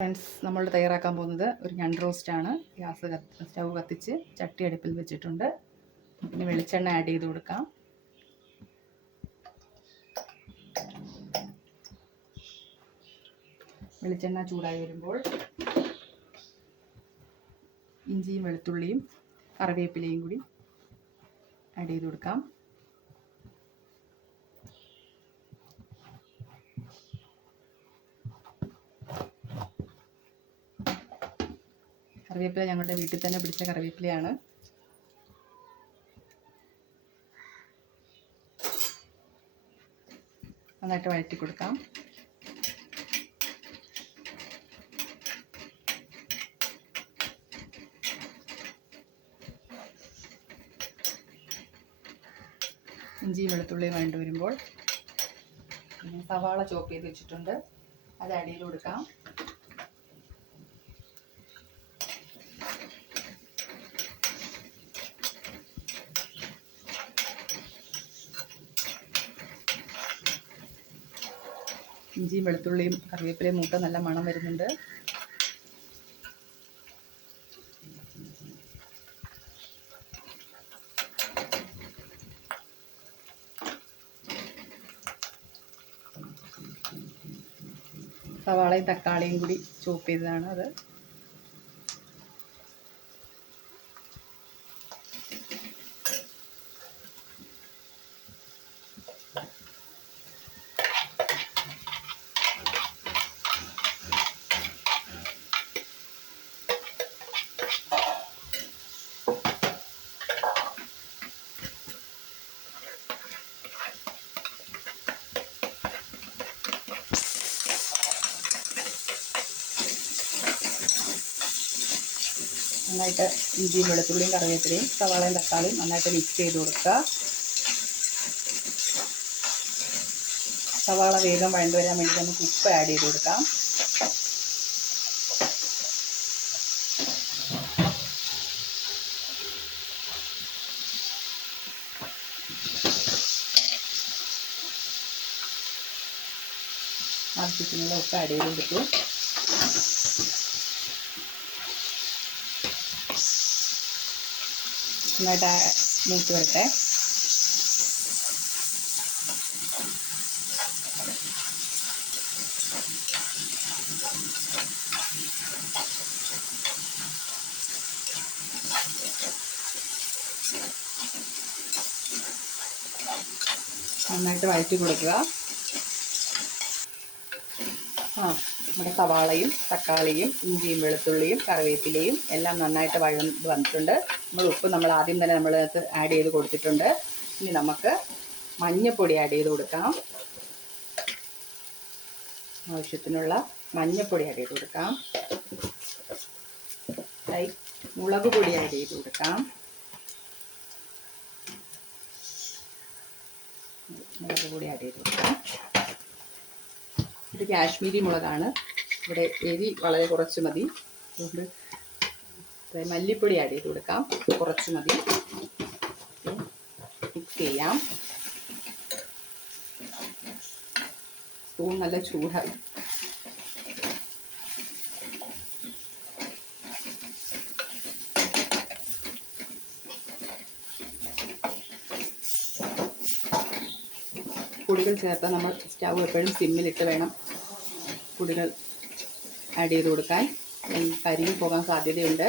Friends, നമ്മൾ തയ്യാറാക്കാൻ പോകുന്നത് ഒരു ഞണ്ട് റോസ്റ്റാണ്. സ്റ്റൗ കത്തിച്ച് ചട്ടി അടുപ്പിൽ വെച്ചിട്ടുണ്ട്. പിന്നെ വെളിച്ചെണ്ണ ആഡ് ചെയ്ത് കൊടുക്കാം. വെളിച്ചെണ്ണ ചൂടായി വരുമ്പോൾ ഇഞ്ചിയും വെളുത്തുള്ളിയും കറിവേപ്പിലയും കൂടി ആഡ് ചെയ്ത് കൊടുക്കാം. കറിവേപ്പില ഞങ്ങളുടെ വീട്ടിൽ തന്നെ പിടിച്ച കറിവേപ്പിലയാണ്. നന്നായിട്ട് വഴറ്റി കൊടുക്കാം. ഇഞ്ചിയും വെളുത്തുള്ളിയും വഴണ്ട് വരുമ്പോൾ സവാള ചോപ്പ് ചെയ്ത് വെച്ചിട്ടുണ്ട്, അത് ആഡ് ചെയ്ത് കൊടുക്കാം. ഇഞ്ചിയും വെളുത്തുള്ളിയും കറിവേപ്പിലയും മൂത്ത നല്ല മണം വരുന്നുണ്ട്. സവാളയും തക്കാളിയും കൂടി ചോപ്പ് ചെയ്തതാണ് അത്. നന്നായിട്ട് ഇഞ്ചിയും വെളുത്തുള്ളിയും കറിവേപ്പിലയും സവാളയും തക്കാളിയും നന്നായിട്ട് മിക്സ് ചെയ്ത് കൊടുക്കുക. സവാള വേഗം വഴണ്ട് വരാൻ വേണ്ടി നമുക്ക് ഉപ്പ് ആഡ് ചെയ്ത് കൊടുക്കാം. ആവശ്യത്തിനുള്ള ഉപ്പ് ആഡ് ചെയ്ത് കൊടുത്തു. നന്നായിട്ട് മൂത്ത് വരട്ടെ. നന്നായിട്ട് വഴറ്റി കൊടുക്കുക. നമ്മുടെ സവാളയും തക്കാളിയും ഇഞ്ചിയും വെളുത്തുള്ളിയും കറിവേപ്പിലയും എല്ലാം നന്നായിട്ട് വഴണ്ട് വന്നിട്ടുണ്ട്. നമ്മൾ ആദ്യം തന്നെ നമ്മളത് ആഡ് ചെയ്ത് കൊടുത്തിട്ടുണ്ട്. ഇനി നമുക്ക് മഞ്ഞൾപ്പൊടി ആഡ് ചെയ്ത് കൊടുക്കാം. ആവശ്യത്തിനുള്ള മഞ്ഞൾപ്പൊടി ആഡ് ചെയ്ത് കൊടുക്കാം. മുളക് പൊടി ആഡ് ചെയ്ത് കൊടുക്കാം. ഇത് കാശ്മീരി മുളകാണ്. ഇവിടെ എരി വളരെ കുറച്ച് മതി. അതുകൊണ്ട് മല്ലിപ്പൊടി ആഡ് ചെയ്ത് കൊടുക്കാം, കുറച്ച് മതി. മിക്സ് ചെയ്യാം. സ്പൂൺ നല്ല ചൂടായി. പൊടികൾ ചേർത്താൽ നമ്മൾ സ്റ്റൗ എപ്പോഴും സിമ്മിലിട്ട് വേണം പൊടികൾ ആഡ് ചെയ്ത് കൊടുക്കാൻ. കരിഞ്ഞു പോകാൻ സാധ്യതയുണ്ട്.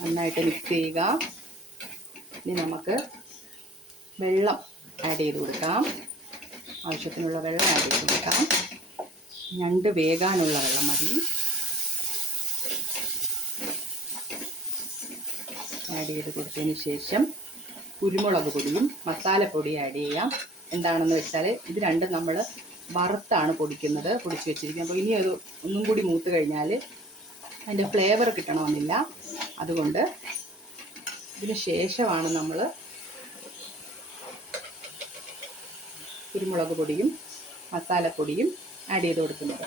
നന്നായിട്ട് മിക്സ് ചെയ്യുക. ഇനി നമുക്ക് വെള്ളം ആഡ് ചെയ്ത് കൊടുക്കാം. ആവശ്യത്തിനുള്ള വെള്ളം ആഡ് ചെയ്ത് കൊടുക്കാം. ഞണ്ട് വേകാനുള്ള വെള്ളം മതി. ആഡ് ചെയ്ത് കൊടുത്തതിന് ശേഷം കുരുമുളക് പൊടിയും മസാലപ്പൊടി ആഡ് ചെയ്യാം. എന്താണെന്ന് വെച്ചാൽ ഇത് രണ്ടും നമ്മൾ വറുത്താണ് പൊടിച്ച് വെച്ചിരിക്കുന്നത്. അപ്പോൾ ഇനി അത് ഒന്നും കൂടി മൂത്ത് കഴിഞ്ഞാൽ അതിൻ്റെ ഫ്ലേവർ കിട്ടണമെന്നില്ല. അതുകൊണ്ട് ഇതിന് ശേഷമാണ് നമ്മൾ കുരുമുളക് പൊടിയും മസാലപ്പൊടിയും ആഡ് ചെയ്ത് കൊടുക്കുന്നത്.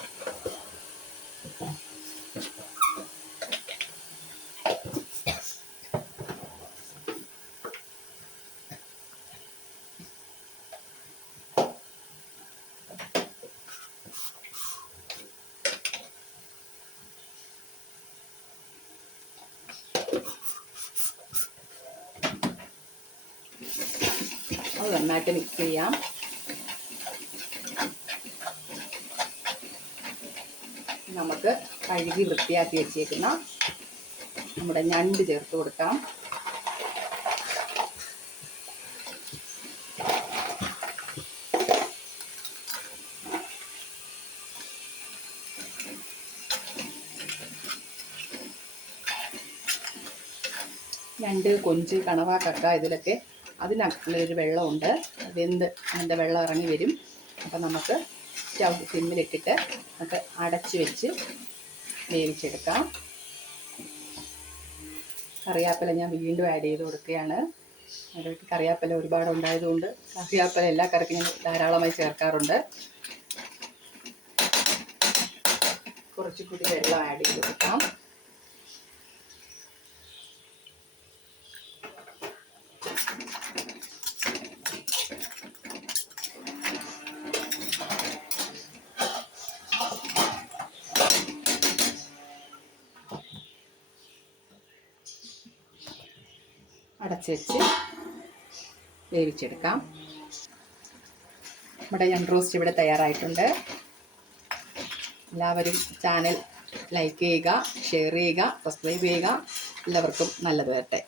നന്നായിട്ട് മിക്സ് ചെയ്യാം. നമുക്ക് കഴുകി വൃത്തിയാക്കി വെച്ചേക്കുന്ന നമ്മുടെ ഞണ്ട് ചേർത്ത് കൊടുക്കാം. ഞണ്ട്, കൊഞ്ച്, കണവ, കക്ക ഇതിലൊക്കെ അതിനകത്തുള്ളൊരു വെള്ളമുണ്ട്. അതിൻ്റെ വെള്ളം ഇറങ്ങി വരും. അപ്പം നമുക്ക് സ്റ്റൗ സിമ്മിലിട്ടിട്ട് നമുക്ക് അടച്ച് വെച്ച് വേവിച്ചെടുക്കാം. കറിവേപ്പില ഞാൻ വീണ്ടും ആഡ് ചെയ്ത് കൊടുക്കുകയാണ്. അതിലേക്ക് കറിവേപ്പില ഒരുപാട് ഉണ്ടായതുകൊണ്ട് കറിവേപ്പില എല്ലാ കറിക്കും ഞാൻ ധാരാളമായി ചേർക്കാറുണ്ട്. കുറച്ചുകൂടി വെള്ളം ആഡ് ചെയ്ത് കൊടുക്കാം. അടച്ച് വെച്ച് വേവിച്ചെടുക്കാം. നമ്മുടെ ഞണ്ട് റോസ്റ്റ് ഇവിടെ തയ്യാറായിട്ടുണ്ട്. എല്ലാവരും ചാനൽ ലൈക്ക് ചെയ്യുക, ഷെയർ ചെയ്യുക, സബ്സ്ക്രൈബ് ചെയ്യുക. എല്ലാവർക്കും നല്ലത് വരട്ടെ.